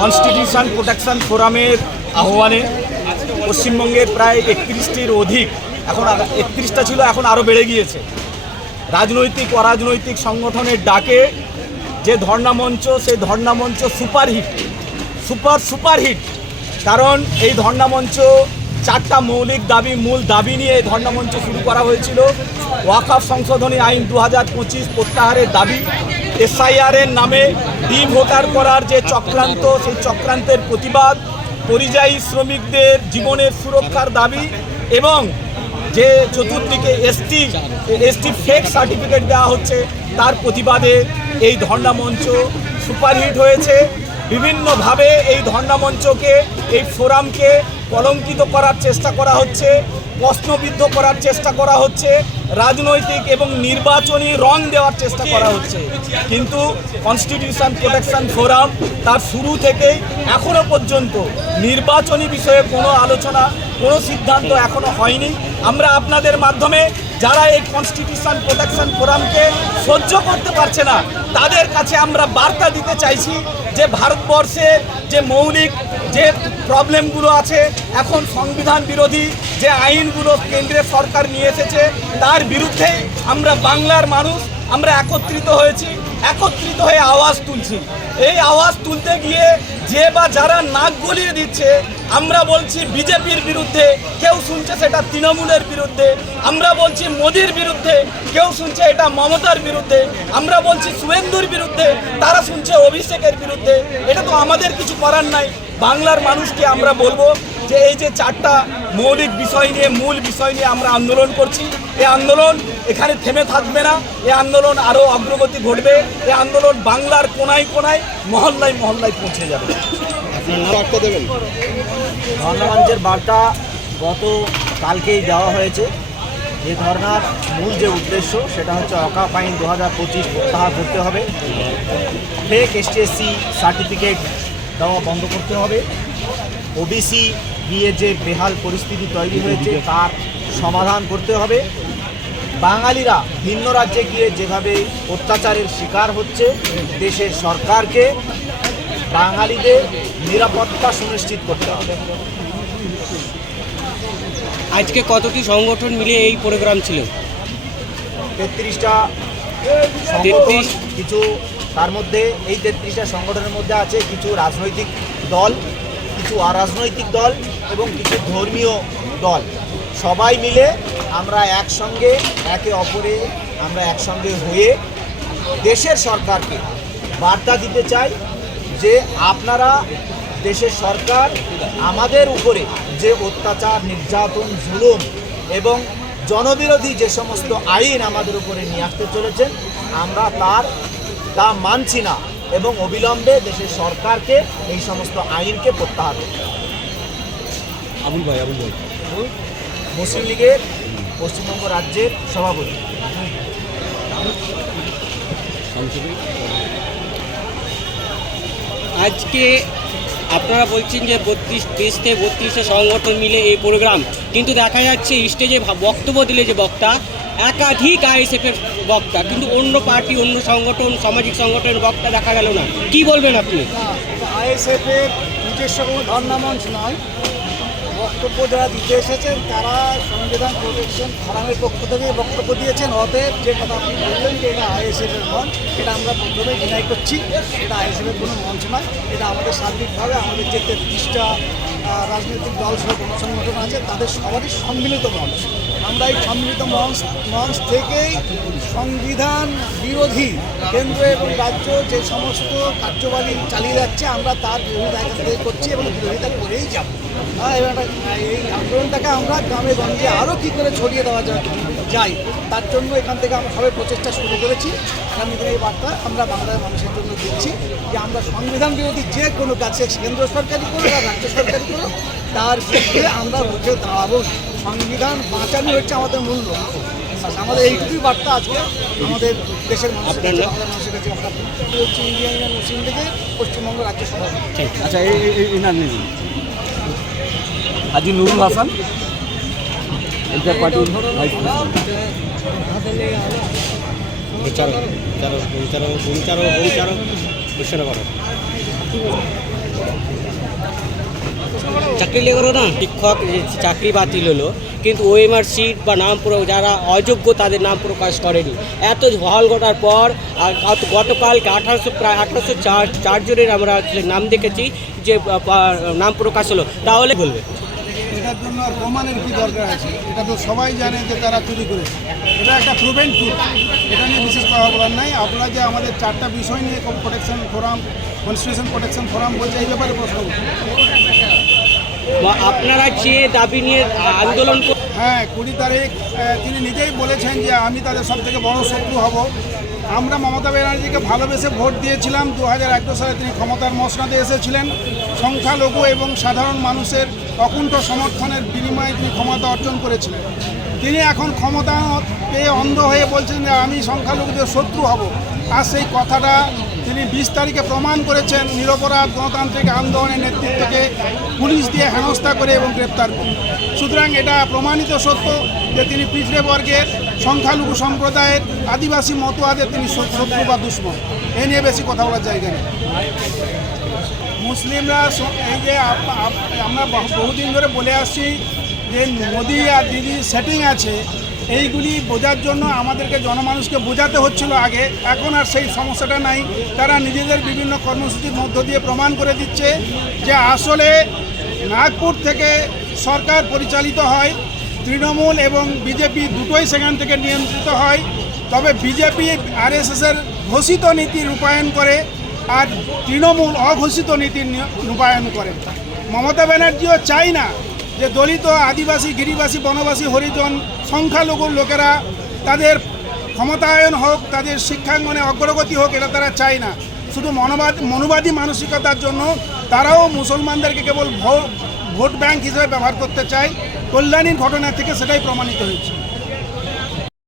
Constitution protection ফোরামের আহ্বানে পশ্চিমবঙ্গের প্রায় একত্রিশটির অধিক, এখন একত্রিশটা ছিল, এখন আরও বেড়ে গিয়েছে। রাজনৈতিক, অরাজনৈতিক সংগঠনের ডাকে যে ধর্ণা মঞ্চ সেই ধর্ণা মঞ্চ সুপারহিট, সুপার, সুপারহিট। কারণ এই ধর্ণা মঞ্চ চারটা মৌলিক দাবি, মূল দাবি নিয়ে এই ধর্ণা মঞ্চ শুরু করা হয়েছিল। ওয়াকাফ সংশোধনী আইন দু হাজার পঁচিশ প্রত্যাহারের দাবি এসআইআরের নামে ডি ভোটার করার যে চক্রান্ত, সেই চক্রান্তের প্রতিবাদ পরিযায়ী শ্রমিকদের জীবনের সুরক্ষার দাবি এবং যে চতুর্দিকে এসটি এসটি ফেক সার্টিফিকেট দেওয়া হচ্ছে, তার প্রতিবাদে এই ধর্ণা মঞ্চ সুপারহিট হয়েছে। বিভিন্নভাবে এই ধর্ণা মঞ্চকে, এই ফোরামকে কলঙ্কিত করার চেষ্টা করা হচ্ছে। প্রশ্নবিদ্ধ করার চেষ্টা করা হচ্ছে, রাজনৈতিক এবং নির্বাচনী রং দেওয়ার চেষ্টা করা হচ্ছে। কিন্তু কনস্টিটিউশন প্রোটেকশন ফোরাম তার শুরু থেকেই এখনও পর্যন্ত নির্বাচনী বিষয়ে কোনো আলোচনা, কোনো সিদ্ধান্ত এখনও হয়নি। আমরা আপনাদের মাধ্যমে যারা এই কনস্টিটিউশন প্রোটেকশন ফোরামকে সহ্য করতে পারছে না, তাদের কাছে আমরা বার্তা দিতে চাইছি যে ভারতবর্ষে যে মৌলিক যে প্রবলেমগুলো আছে, এখন সংবিধান বিরোধী যে আইনগুলো কেন্দ্রের সরকার নিয়ে এসেছে, তার বিরুদ্ধে আমরা বাংলার মানুষ আমরা একত্রিত হয়েছি। একত্রিত হয়ে আওয়াজ তুলছি। এই আওয়াজ তুলতে গিয়ে যে বা যারা নাক গলিয়ে দিচ্ছে, আমরা বলছি বিজেপির বিরুদ্ধে কেউ শুনছে সেটা তৃণমূলের বিরুদ্ধে, আমরা বলছি মোদির বিরুদ্ধে কেউ শুনছে এটা মমতার বিরুদ্ধে, আমরা বলছি শুভেন্দুর বিরুদ্ধে, তারা শুনছে অভিষেকের বিরুদ্ধে। এটা তো আমাদের কিছু করার নাই। বাংলার মানুষকে আমরা বলব যে এই যে চারটা মৌলিক বিষয় নিয়ে, মূল বিষয় নিয়ে আমরা আন্দোলন করছি এই আন্দোলন এখানে থেমে থাকবে না। এ আন্দোলন আরও অগ্রগতি ঘটবে। এ আন্দোলন বাংলার কোনায় কোনায় মহল্লায় মহল্লায় পৌঁছে যাবে। ধর্ণামঞ্চের বার্তা গত কালকেই দেওয়া হয়েছে। এই ধর্নার মূল যে উদ্দেশ্য সেটা হচ্ছে অকাপ আইন দু হাজার পঁচিশ প্রত্যাহার করতে হবে। ফেক এসটিএসসি সার্টিফিকেট দেওয়া বন্ধ করতে হবে। ওবিসি বিয়ের যে বেহাল পরিস্থিতি তৈরি হয়েছে তার সমাধান করতে হবে। বাঙালিরা ভিন্ন রাজ্যে গিয়ে যেভাবে অত্যাচারের শিকার হচ্ছে দেশের সরকারকে বাঙালিদের নিরাপত্তা সুনিশ্চিত করতে হবে। আজকে কতটি সংগঠন মিলে এই প্রোগ্রাম ছিল? তেত্রিশটা সংগঠন তেত্রিশ? কিছু তার মধ্যে এই তেত্রিশটা সংগঠনের মধ্যে আছে কিছু রাজনৈতিক দল কিছু অরাজনৈতিক দল এবং কিছু ধর্মীয় দল। সবাই মিলে আমরা একসঙ্গে একে অপরে আমরা একসঙ্গে হয়ে দেশের সরকারকে বার্তা দিতে চাই যে আপনারা দেশের সরকার আমাদের উপরে যে অত্যাচার নির্যাতন জুলুম এবং জনবিরোধী যে সমস্ত আইন আমাদের উপরে নিয়ে আসতে চলেছেন আমরা তার তা মানছি না এবং অবিলম্বে দেশের সরকারকে এই সমস্ত আইনকে প্রত্যাহার করতে হবে। আবুল ভাই আবুল ভাই। মুসলিম লীগের পশ্চিমবঙ্গ রাজ্যের সভাপতি। আজকে আপনারা বলছেন যে বত্রিশ তেইশ থেকে বত্রিশটা সংগঠন মিলে এই প্রোগ্রাম কিন্তু দেখা যাচ্ছে স্টেজে বক্তব্য দিলে যে বক্তা একাধিক আইএসএফের বক্তা কিন্তু অন্য পার্টি অন্য সংগঠন সামাজিক সংগঠনের বক্তা দেখা গেল না। কি বলবেন আপনি? আইএসএফের নিজস্ব কোনো ধর্ণামঞ্চ নয়। বক্তব্য যারা দিতে এসেছেন, তারা সংবিধান প্রোটেকশন ফোরামের পক্ষ থেকে বক্তব্য দিয়েছেন। অতএব যে কথা আপনি বললেন যে এটা আইএসএফের মঞ্চ, এটা আমরা প্রথমে ডিনাই করছি। এটা আইএসএফের কোনো মঞ্চ নয়। এটা আমাদের সার্বিকভাবে আমাদের যে তেত্রিশটা রাজনৈতিক দল সহ সংগঠন আছে তাদের সবারই সম্মিলিত মঞ্চ। আমরা এই সম্মিলিত মঞ্চ মঞ্চ থেকেই সংবিধান বিরোধী কেন্দ্র এবং রাজ্য যে সমস্ত কার্যবাহী চালিয়ে যাচ্ছে আমরা তার বিরোধিতা করছি এবং বিরোধিতা করেই যাব। হ্যাঁ, এবার এই আন্দোলনটাকে আমরা গ্রামে গঞ্জে আরও কী করে ছড়িয়ে দেওয়া যায় যাই তার জন্য এখান থেকে আমরা সবাই প্রচেষ্টা শুরু করেছি। আগামী এই বার্তা আমরা বাংলার মানুষের দিচ্ছি যে আমরা সংবিধান বিরোধী যে কোনো কাছে কেন্দ্র সরকারি করুক আর রাজ্য সরকারি করুক তার বিরুদ্ধে আমরা উঠে দাঁড়াবো। সংবিধান বাঁচানো হচ্ছে আমাদের মূল লক্ষ্য। আমাদের এইটুকুই বার্তা আজকে আমাদের দেশের মানুষের কাছে আমাদের মানুষের কাছে। আমরা হচ্ছে ইন্ডিয়ান মুসলিম লীগের পশ্চিমবঙ্গ রাজ্য সভাপতি আচ্ছা Haji Nurul Hasan inter party vice president বিচারক বিচারক বিচারক বিচারক বিচারক ঘোষণা করো চাকরি লেগে না। শিক্ষক চাকরি বাতিল হলো, কিন্তু ওএমআর সিট বা নাম প্র- যারা অযোগ্য তাদের নাম প্রকাশ করেনি। এত হল ঘটার পর গতকালকে আঠারোশো প্রায় আঠারোশো চার চারজনের আমরা নাম দেখেছি যে নাম প্রকাশ হলো। তাহলে বলবে? এটার জন্য আর প্রমাণের কি দরকার আছে? এটা তো সবাই জানে যে তারা চুরি করেছে। এটা একটা প্রুভেন ট্রুথ এটা নিয়ে বিশেষ কথা বলার নাই। আপনারা যে আমাদের চারটা বিষয় নিয়ে protection forum constitution protection forum বলছে এই ব্যাপারে প্রশ্ন আপনারা যে দাবি নিয়ে আন্দোলন হ্যাঁ কুড়ি তারিখ তিনি নিজেই বলেছেন যে আমি তাদের সব থেকে বড় শত্রু হব। আমরা মমতা ব্যানার্জিকে ভালোবেসে ভোট দিয়েছিলাম। দু হাজার এগারো সালে তিনি ক্ষমতার মসনাদে এসেছিলেন। সংখ্যালঘু এবং সাধারণ মানুষের অকুণ্ঠ সমর্থনের বিনিময়ে তিনি ক্ষমতা অর্জন করেছিলেন। তিনি এখন ক্ষমতা পেয়ে অন্ধ হয়ে বলছেন যে আমি সংখ্যালঘুদের শত্রু হব। আর সেই কথাটা তিনি বিশ তারিখে প্রমাণ করেছেন নিরপরাধ গণতান্ত্রিক আন্দোলনের নেতৃত্বকে পুলিশ দিয়ে হেনস্থা করে এবং গ্রেপ্তার করে। সুতরাং এটা প্রমাণিত সত্য যে তিনি পিছড়ে বর্গের সংখ্যালঘু সম্প্রদায়ের আদিবাসী মতোয়াদের তিনি শত্রু বা দুশ্মন। এ নিয়ে বেশি কথা বলার জায়গা নেই। মুসলিমরা এই যে আমরা বহুদিন ধরে বলে আসছি যে মোদি আর দিদি সেটিং আছে, এইগুলি বোঝার জন্য আমাদেরকে জনমানুষকে বোঝাতে হচ্ছিল আগে। এখন আর সেই সমস্যাটা নাই। তারা নিজেদের বিভিন্ন কর্মসূচির মধ্য দিয়ে প্রমাণ করে দিচ্ছে যে আসলে নাগপুর থেকে সরকার পরিচালিত হয়, তৃণমূল এবং বিজেপি দুটোই সেখান থেকে নিয়ন্ত্রিত হয়। তবে বিজেপি আরএসএসের ঘোষিত নীতি রূপায়ণ করে আর তৃণমূল অঘোষিত নীতি রূপায়ণ করে। মমতা ব্যানার্জিও চাই না যে দলিত, আদিবাসী, গিরিবাসী, বনবাসী, হরিজন, সংখ্যালঘুর লোকেরা তাদের ক্ষমতায়ন হোক, তাদের শিক্ষাঙ্গনে অগ্রগতি হোক, এটা তারা চায় না। শুধু মনোবাদ, মনোবাদী মানসিকতার জন্য তারাও মুসলমানদেরকে কেবল ভোট ব্যাংক হিসেবে ব্যবহার করতে চায়। কল্যাণীর ঘটনা থেকে সেটাই প্রমাণিত হয়েছে।